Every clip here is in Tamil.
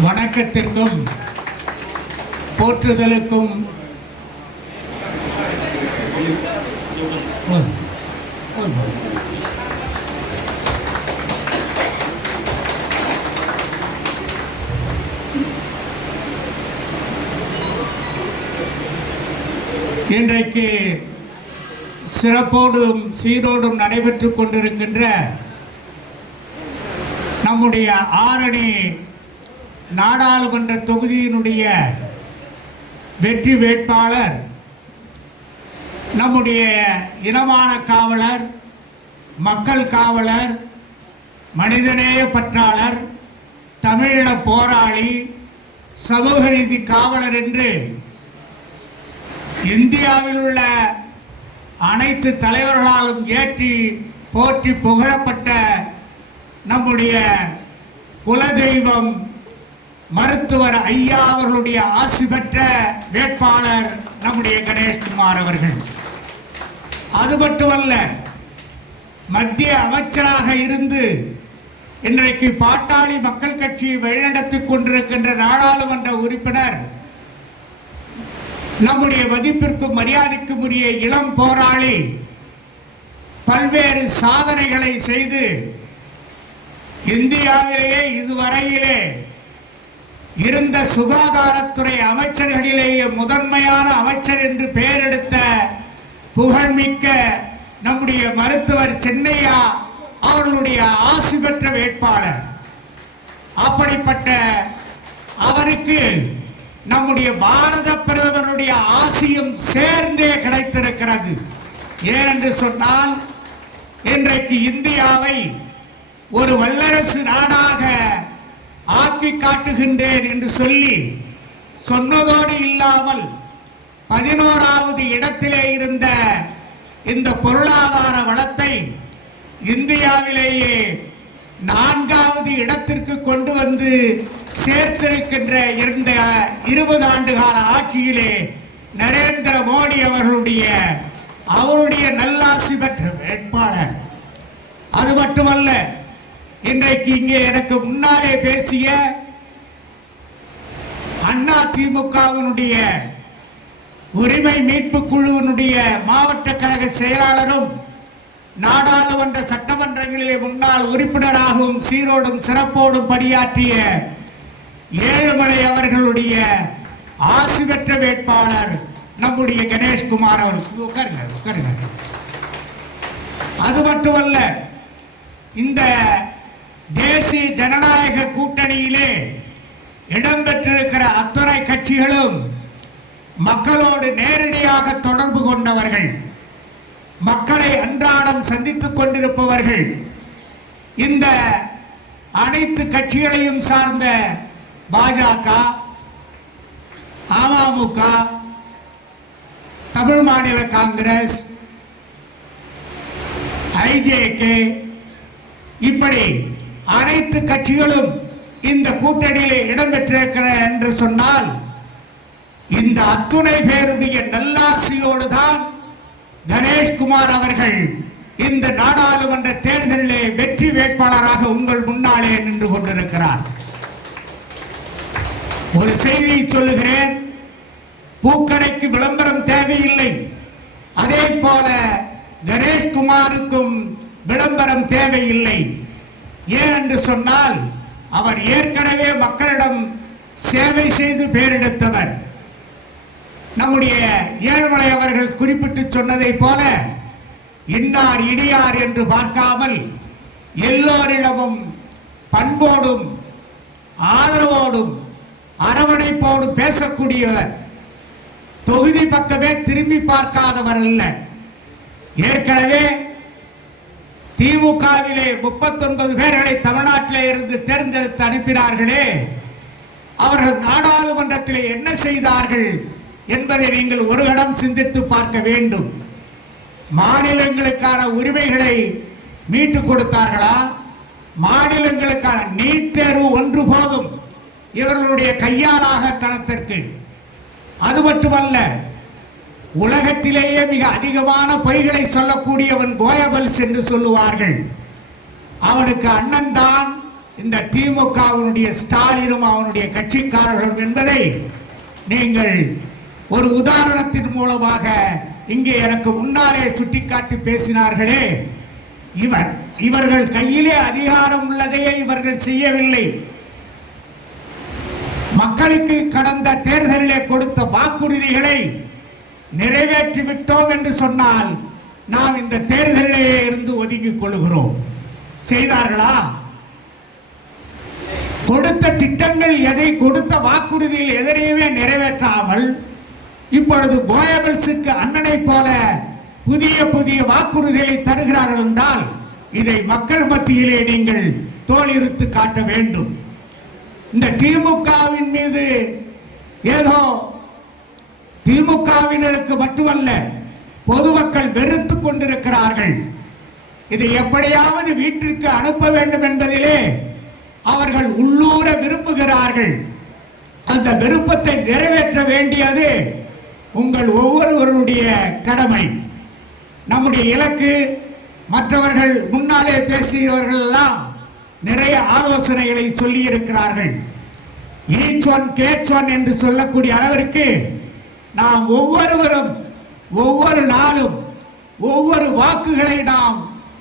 வணக்கத்திற்கும் போற்றுதலுக்கும் இன்றைக்கு சிறப்போடும் சீரோடும் நடைபெற்றுக் கொண்டிருக்கின்ற நம்முடைய ஆரணி நாடாளுமன்ற தொகுதியினுடைய வெற்றி வேட்பாளர் நம்முடைய இனமான காவலர் மக்கள் காவலர் மனிதநேய பற்றாளர் தமிழின போராளி சமூக நீதி காவலர் என்று இந்தியாவில் உள்ள அனைத்து தலைவர்களாலும் ஏற்றி போற்றி புகழப்பட்ட நம்முடைய குலதெய்வம் மருத்துவர் ஐயா அவர்களுடைய ஆசி பெற்ற வேட்பாளர் நம்முடைய கணேஷ்குமார் அவர்கள். அது மட்டுமல்ல மத்திய அமைச்சராக இருந்து இன்றைக்கு பாட்டாளி மக்கள் கட்சியை வழிநடத்திக் கொண்டிருக்கின்ற நாடாளுமன்ற உறுப்பினர் நம்முடைய மதிப்பிற்கும் மரியாதைக்கும் உரிய இளம் போராளி பல்வேறு சாதனைகளை செய்து இந்தியாவிலேயே இதுவரையிலே இருந்த சுகாதாரத்துறை அமைச்சர்களிலேயே முதன்மையான அமைச்சர் என்று பெயரெடுத்த புகழ்மிக்க நம்முடைய மருத்துவர் சென்னையா அவர்களுடைய ஆசி பெற்ற வேட்பாளர். அப்படிப்பட்ட அவருக்கு நம்முடைய பாரத பிரதமருடைய ஆசியும் சேர்ந்தே கிடைத்திருக்கிறது. ஏனென்று சொன்னால் இன்றைக்கு இந்தியாவை ஒரு வல்லரசு நாடாக ஆக்கி காட்டுகின்றேன் என்று சொல்லி சொன்னதோடு இல்லாமல் பதினோராவது இடத்திலே இருந்த இந்த பொருளாதார வளத்தை இந்தியாவிலேயே நான்காவது இடத்திற்கு கொண்டு வந்து சேர்த்திருக்கின்ற இந்த இருபது ஆண்டு கால ஆட்சியிலே நரேந்திர மோடி அவர்களுடைய அவருடைய நல்லாசி பெற்ற வேட்பாளர். அது மட்டுமல்ல இன்றைக்கு இங்கே எனக்கு முன்னாலே பேசிய அண்ணா திமுகவினுடைய உரிமை மீட்பு குழுவினுடைய மாவட்ட கழக செயலாளரும் நாடாளுமன்ற சட்டமன்றங்களிலே முன்னாள் உறுப்பினராகவும் சீரோடும் சிறப்போடும் பணியாற்றிய ஏழுமலை அவர்களுடைய ஆசி பெற்ற வேட்பாளர் நம்முடைய கணேஷ்குமார் அவருக்கு உட்காருங்க உட்காருங்க. அது மட்டுமல்ல இந்த தேசிய ஜனநாயக கூட்டணியிலே இடம்பெற்றிருக்கிற அத்தனை கட்சிகளும் மக்களோடு நேரடியாக தொடர்பு கொண்டவர்கள் மக்களை அன்றாடம் சந்தித்துக் கொண்டிருப்பவர்கள் இந்த அனைத்து கட்சிகளையும் சார்ந்த பாஜக அமமுக தமிழ் மாநில காங்கிரஸ் ஐஜேகே இப்படி அனைத்து கட்சிகளும் இந்த கூட்டணியிலே இடம்பெற்றிருக்கிற என்று சொன்னால் இந்த அத்துணை பேருடைய நல்லாசியோடு தான் கணேஷ்குமார் அவர்கள் இந்த நாடாளுமன்ற தேர்தலிலே வெற்றி வேட்பாளராக உங்கள் முன்னாலே நின்று கொண்டிருக்கிறார். ஒரு செய்தியை சொல்லுகிறேன் பூக்கடைக்கு விளம்பரம் தேவையில்லை. அதே போல கணேஷ்குமாருக்கும் விளம்பரம் தேவையில்லை. ஏன் என்று சொன்னால் அவர் ஏற்கனவே மக்களிடம் சேவை செய்து பேரெடுத்தவர். நம்முடைய ஏழ்மலை அவர்கள் குறிப்பிட்டு சொன்னதைப் போல இன்னார் இடியார் என்று பார்க்காமல் எல்லோரிடமும் பண்போடும் ஆதரவோடும் அரவணைப்போடும் பேசக்கூடியவர். தொகுதி பக்கமே திரும்பி பார்க்காதவர் அல்ல. ஏற்கனவே திமுகவிலே முப்பத்தொன்பது பேர்களை தமிழ்நாட்டிலே இருந்து தேர்ந்தெடுத்து அனுப்பினார்களே அவர்கள் நாடாளுமன்றத்திலே என்ன செய்தார்கள் என்பதை நீங்கள் ஒரு இடம் சிந்தித்து பார்க்க வேண்டும். மாநிலங்களுக்கான உரிமைகளை மீட்டு கொடுத்தார்களா? மாநிலங்களுக்கான நீட் தேர்வு ஒன்று போதும் இவர்களுடைய கையாலாக தனத்திற்கு அது மட்டுமல்ல உலகத்திலேயே மிக அதிகமான பொய்களை சொல்லக்கூடியவன் கோயபல்ஸ் என்று சொல்லுவார்கள். அவனுக்கு அண்ணன் தான் இந்த திமுகவினுடைய ஸ்டாலினும் அவனுடைய கட்சிக்காரர்களும் என்பதை நீங்கள் ஒரு உதாரணத்தின் மூலமாக இங்கே எனக்கு முன்னாலே சுட்டிக்காட்டி பேசினார்களே. இவர் இவர்கள் கையிலே அதிகாரம் உள்ளதையே இவர்கள் செய்யவில்லை. மக்களுக்கு கடந்த தேர்தலிலே கொடுத்த வாக்குறுதிகளை நிறைவேற்றி விட்டோம் என்று சொன்னால் நாம் இந்த தேர்தலிலே இருந்து ஒதுங்கிக் கொள்கிறோம். செய்தார்களா? கொடுத்த திட்டங்கள் எதை கொடுத்த வாக்குறுதியில் எதனையுமே நிறைவேற்றாமல் இப்பொழுது கோயபிள்ஸுக்கு அண்ணனை போல புதிய புதிய வாக்குறுதிகளை தருகிறார்கள் என்றால் இதை மக்கள் மத்தியிலே நீங்கள் தோலிருத்து காட்ட வேண்டும். இந்த திமுகவின் மீது ஏதோ திமுகவினருக்கு மட்டுமல்ல பொதுமக்கள் வெறுத்து கொண்டிருக்கிறார்கள். இதை எப்படியாவது வீட்டிற்கு அனுப்ப வேண்டும் என்பதிலே அவர்கள் உள்ளூர விரும்புகிறார்கள். அந்த விருப்பத்தை நிறைவேற்ற வேண்டியது உங்கள் ஒவ்வொருவருடைய கடமை. நம்முடைய இலக்கு மற்றவர்கள் முன்னாலே பேசியவர்கள் எல்லாம் நிறைய ஆலோசனைகளை சொல்லி இருக்கிறார்கள் ஈச் ஒன் கேச் ஒன் என்று சொல்லக்கூடிய அளவிற்கு நாம் ஒவ்வொருவரும் ஒவ்வொரு நாளும் ஒவ்வொரு வாக்குகளை நாம்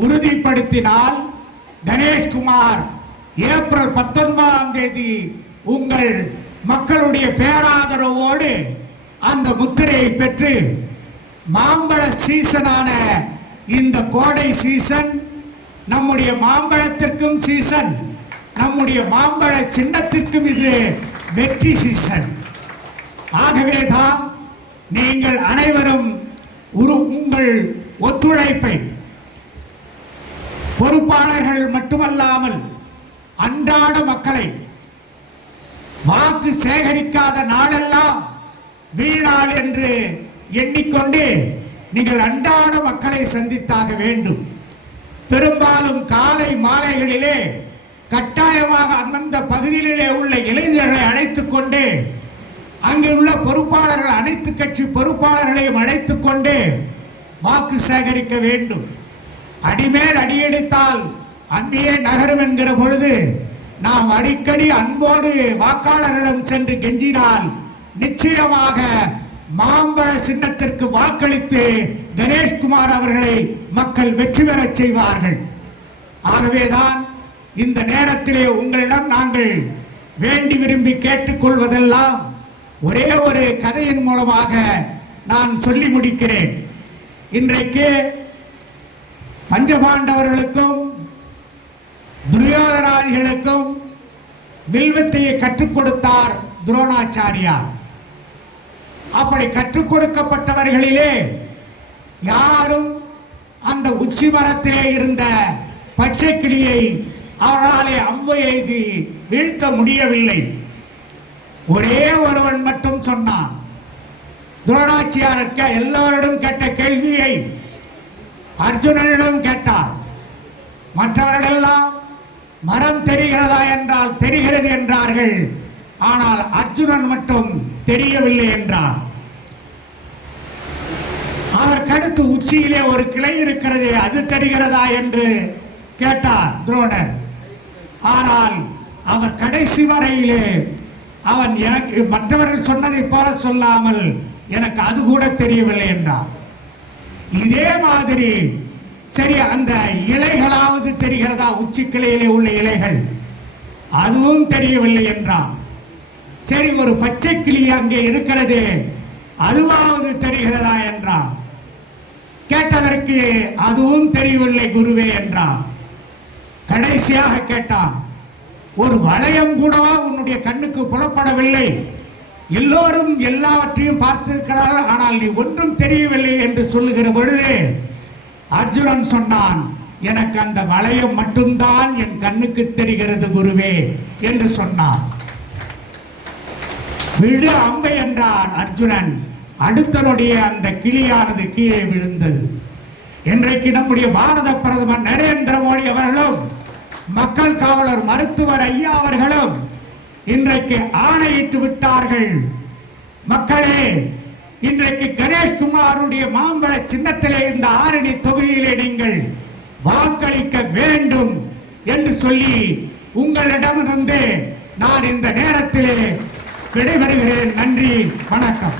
உறுதிப்படுத்தினால் கணேஷ்குமார் ஏப்ரல் பத்தொன்பதாம் தேதி உங்கள் மக்களுடைய பேராதரவோடு அந்த முத்திரையை பெற்று மாம்பழ சீசனான இந்த கோடை சீசன் நம்முடைய மாம்பழத்திற்கும் சீசன் நம்முடைய மாம்பழ சின்னத்திற்கும் இது வெற்றி சீசன். ஆகவேதான் நீங்கள் அனைவரும் உரு உங்கள் ஒத்துழைப்பை பொறுப்பாளர்கள் மட்டுமல்லாமல் அன்றாட மக்களை வாக்கு சேகரிக்காத நாளெல்லாம் வீணாள் என்று எண்ணிக்கொண்டு நீங்கள் அன்றாட மக்களை சந்தித்தாக வேண்டும். பெரும்பாலும் காலை மாலைகளிலே கட்டாயமாக அந்தந்த பகுதியிலே உள்ள இளைஞர்களை அழைத்துக் கொண்டு அங்கே உள்ள பொறுப்பாளர்கள் அனைத்து கட்சி பொறுப்பாளர்களையும் அழைத்துக் கொண்டு வாக்கு சேகரிக்க வேண்டும். அடிமேல் அடியெடுத்தால் அன்னையே நகரும் என்கிற பொழுது நாம் அடிக்கடி அன்போடு வாக்காளர்களிடம் சென்று கெஞ்சினால் நிச்சயமாக மாம்பழ சின்னத்திற்கு வாக்களித்து கணேஷ்குமார் அவர்களை மக்கள் வெற்றி பெறச் செய்வார்கள். ஆகவேதான் இந்த நேரத்திலே உங்களிடம் நாங்கள் வேண்டி விரும்பி கேட்டுக்கொள்வதெல்லாம் ஒரே ஒரு கதையின் மூலமாக நான் சொல்லி முடிக்கிறேன். இன்றைக்கு பஞ்சபாண்டவர்களுக்கும் துரியோதனாதிகளுக்கும் வில்வத்தையை கற்றுக் கொடுத்தார் துரோணாச்சாரியார் அப்படி கற்றுக் கொடுக்கப்பட்டவர்களிலே யாரும் அந்த உச்சி மரத்திலே இருந்த பச்சை கிளியை அவர்களாலே அம்பு எய்தி வீழ்த்த முடியவில்லை. ஒரே ஒருவன் மட்டும் சொன்னான். துரோணாச்சியார் எல்லோரிடம் கேட்ட கேள்வியை அர்ஜுனனிடம் கேட்டார். மற்றவர்களெல்லாம் மரம் தெரிகிறதா என்றால் தெரிகிறது என்றார்கள். ஆனால் அர்ஜுனன் மட்டும் தெரியவில்லை என்றார் அதற்கடுத்து உச்சியிலே ஒரு கிளை இருக்கிறது அது தெரிகிறதா என்று கேட்டார் துரோணர். ஆனால் அவர் கடைசி வரையிலே அவன் எனக்கு மற்றவர்கள் சொன்னதை போல சொல்லாமல் எனக்கு அது கூட தெரியவில்லை என்றான். இதே மாதிரி சரி அந்த இலைகளாவது தெரிகிறதா? உச்சி கிளையிலே உள்ள இலைகள். அதுவும் தெரியவில்லை என்றான். சரி ஒரு பச்சை கிளி அங்கே இருக்கிறது அதுவாவது தெரிகிறதா என்றான். கேட்டதற்கு அதுவும் தெரியவில்லை குருவே என்றான். கடைசியாக கேட்டான் ஒரு வளையம் கூட உன்னுடைய கண்ணுக்கு புலப்படவில்லை. எல்லோரும் எல்லாவற்றையும் பார்த்திருக்கிறார்கள் ஆனால் நீ ஒன்றும் தெரியவில்லை என்று சொல்லுகிற பொழுது அர்ஜுனன் சொன்னான் எனக்கு அந்த வளையம் மட்டும்தான் என் கண்ணுக்கு தெரிகிறது குருவே என்று சொன்னான். விடு அம்பை என்றார் அர்ஜுனன். அடுத்தனுடைய அந்த கிளியானது கீழே விழுந்தது. இன்றைக்கு நம்முடைய பாரத பிரதமர் நரேந்திர மோடி அவர்களும் மக்கள் காவலர் மருத்துவர் ஐயா அவர்களும் இன்றைக்கு ஆணையிட்டு விட்டார்கள். மக்களே இன்றைக்கு கணேஷ்குமாருடைய மாம்பழ சின்னத்திலே இந்த ஆரணி தொகுதியிலே நீங்கள் வாக்களிக்க வேண்டும் என்று சொல்லி உங்களிடமிருந்து நான் இந்த நேரத்திலே விடைபெறுகிறேன். நன்றி வணக்கம்.